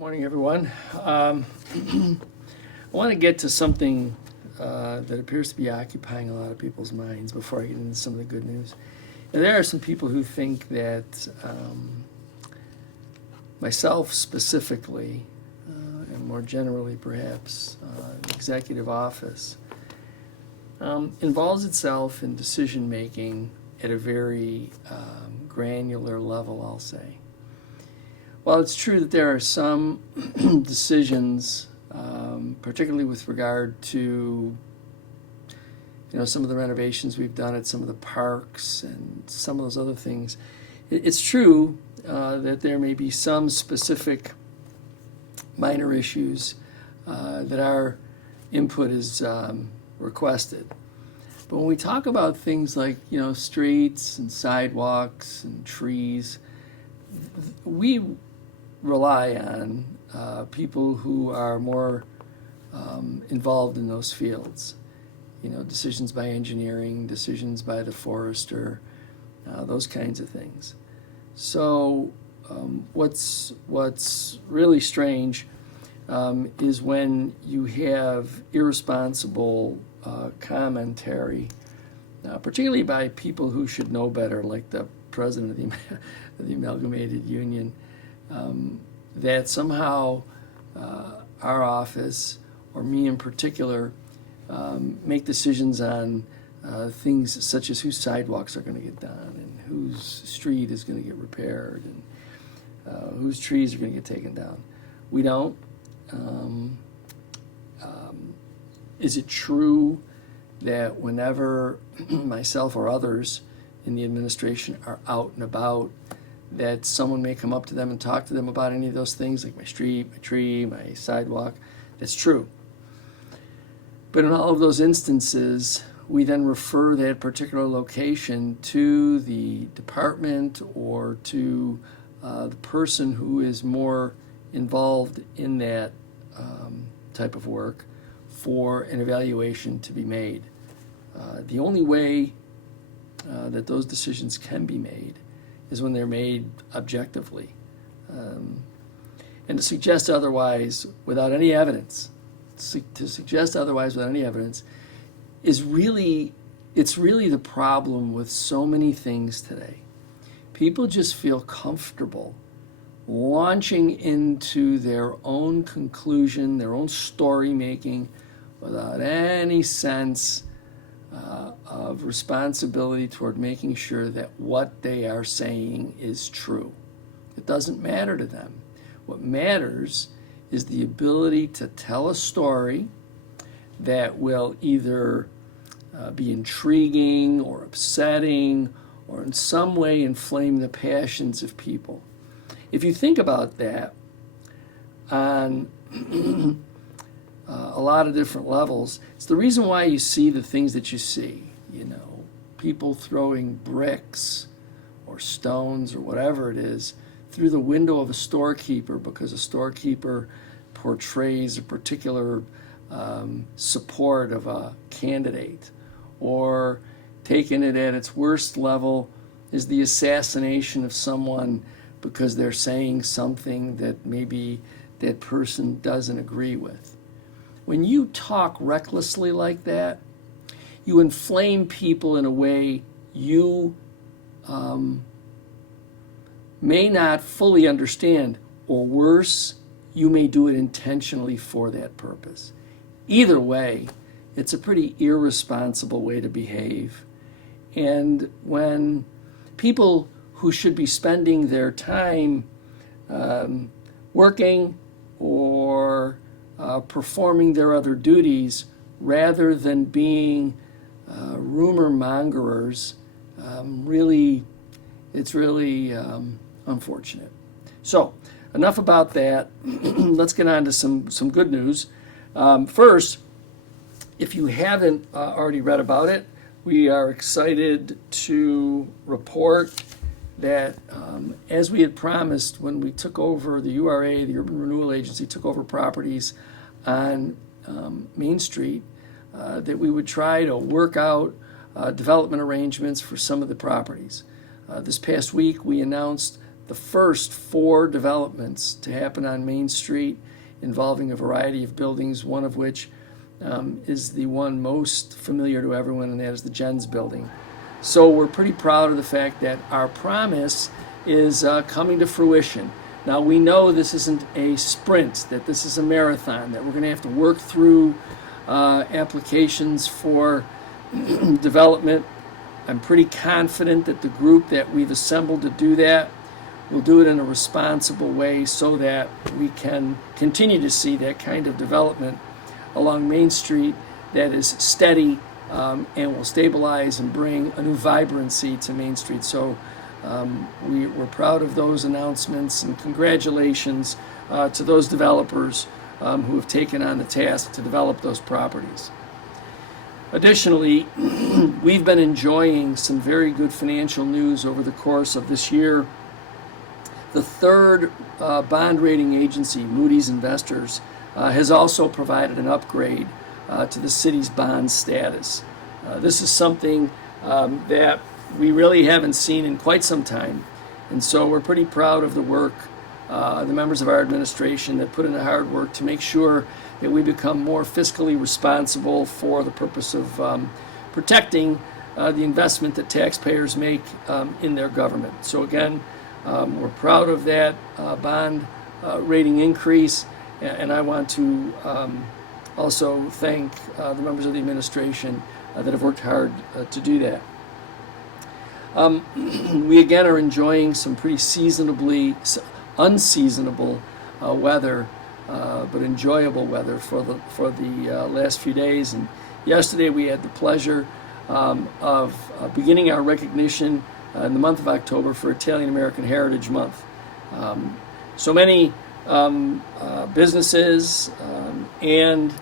Morning, everyone. I want to get to something that appears to be occupying a lot of people's minds before I get into some of the good news. And there are some people who think that myself specifically, and more generally perhaps, the executive office, involves itself in decision making at a very granular level, I'll say. While it's true that there are some decisions, particularly with regard to some of the renovations we've done at some of the parks and some of those other things, it's true that there may be some specific minor issues that our input is requested. But when we talk about things like streets and sidewalks and trees, we rely on people who are more involved in those fields. Decisions by engineering, decisions by the forester, those kinds of things. So what's really strange is when you have irresponsible commentary, particularly by people who should know better, like the president of the Amalgamated Union, that somehow our office, or me in particular, make decisions on things such as whose sidewalks are going to get done and whose street is going to get repaired and whose trees are going to get taken down. We don't. Is it true that whenever myself or others in the administration are out and about, that someone may come up to them and talk to them about any of those things, like my street, my tree, my sidewalk? That's true. But in all of those instances, we then refer that particular location to the department or to the person who is more involved in that type of work for an evaluation to be made. The only way that those decisions can be made is when they're made objectively. And to suggest otherwise without any evidence, is really the problem with so many things today. People just feel comfortable launching into their own conclusion, their own story making, without any sense of responsibility toward making sure that what they are saying is true. It doesn't matter to them. What matters is the ability to tell a story that will either be intriguing or upsetting or in some way inflame the passions of people. If you think about that on a lot of different levels, it's the reason why you see the things that you see. People throwing bricks or stones or whatever it is through the window of a storekeeper because a storekeeper portrays a particular support of a candidate, or taking it at its worst level is the assassination of someone because they're saying something that maybe that person doesn't agree with. When you talk recklessly like that, you inflame people in a way you may not fully understand, or worse, you may do it intentionally for that purpose. Either way, it's a pretty irresponsible way to behave. And when people who should be spending their time working or performing their other duties rather than being rumor mongerers, it's really unfortunate. So, enough about that. Let's get on to some good news. First, if you haven't already read about it, we are excited to report that as we had promised when we took over the URA, the Urban Renewal Agency, took over properties on Main Street, that we would try to work out development arrangements for some of the properties. This past week we announced the first 4 developments to happen on Main Street involving a variety of buildings, one of which is the one most familiar to everyone, and that is the Jens building. So we're pretty proud of the fact that our promise is coming to fruition. Now, we know this isn't a sprint, that this is a marathon, that we're going to have to work through applications for development. I'm pretty confident that the group that we've assembled to do that will do it in a responsible way so that we can continue to see that kind of development along Main Street that is steady and will stabilize and bring a new vibrancy to Main Street. So we're proud of those announcements, and congratulations to those developers who have taken on the task to develop those properties. Additionally, we've been enjoying some very good financial news over the course of this year. The third bond rating agency, Moody's Investors, has also provided an upgrade to the city's bond status. This is something that we really haven't seen in quite some time, and so we're pretty proud of the work, the members of our administration that put in the hard work to make sure that we become more fiscally responsible for the purpose of protecting the investment that taxpayers make in their government. So again, we're proud of that bond rating increase, and I want to also thank the members of the administration that have worked hard to do that. We again are enjoying some pretty unseasonable weather, but enjoyable weather for the last few days. And yesterday we had the pleasure of beginning our recognition in the month of October for Italian American Heritage Month. So many businesses and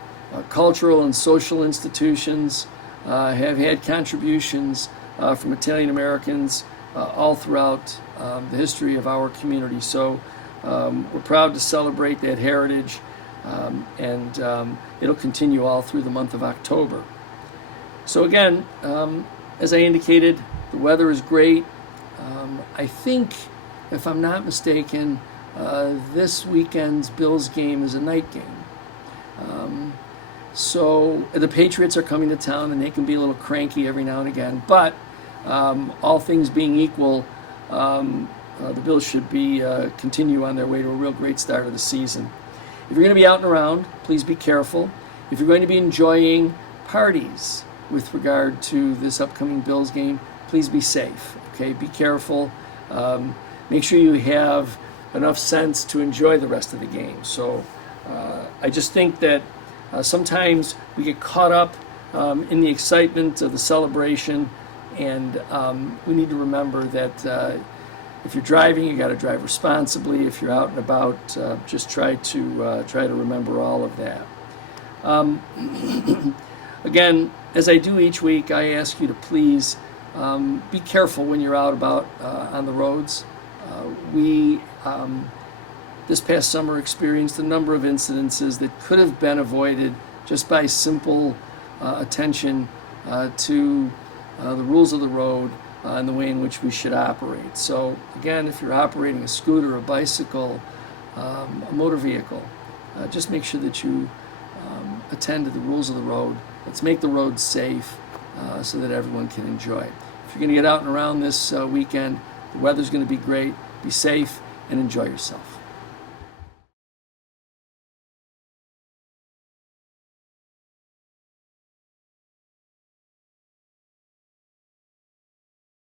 cultural and social institutions have had contributions from Italian Americans all throughout the history of our community. So we're proud to celebrate that heritage, and it'll continue all through the month of October. So again, as I indicated, the weather is great. I think, if I'm not mistaken, this weekend's Bills game is a night game. So the Patriots are coming to town, and they can be a little cranky every now and again. But all things being equal, the Bills should be continue on their way to a real great start of the season. If you're going to be out and around, please be careful. If you're going to be enjoying parties with regard to this upcoming Bills game, please be safe. Okay, be careful. Make sure you have enough sense to enjoy the rest of the game. So I just think that sometimes we get caught up in the excitement of the celebration, and we need to remember that if you're driving, you got to drive responsibly. If you're out and about, just try to remember all of that. Again, as I do each week, I ask you to please be careful when you're out about on the roads. We this past summer experienced a number of incidences that could have been avoided just by simple attention to the rules of the road and the way in which we should operate. So again, if you're operating a scooter, a bicycle, a motor vehicle, just make sure that you attend to the rules of the road. Let's make the roads safe so that everyone can enjoy it. If you're going to get out and around this weekend, the weather's going to be great. Be safe and enjoy yourself.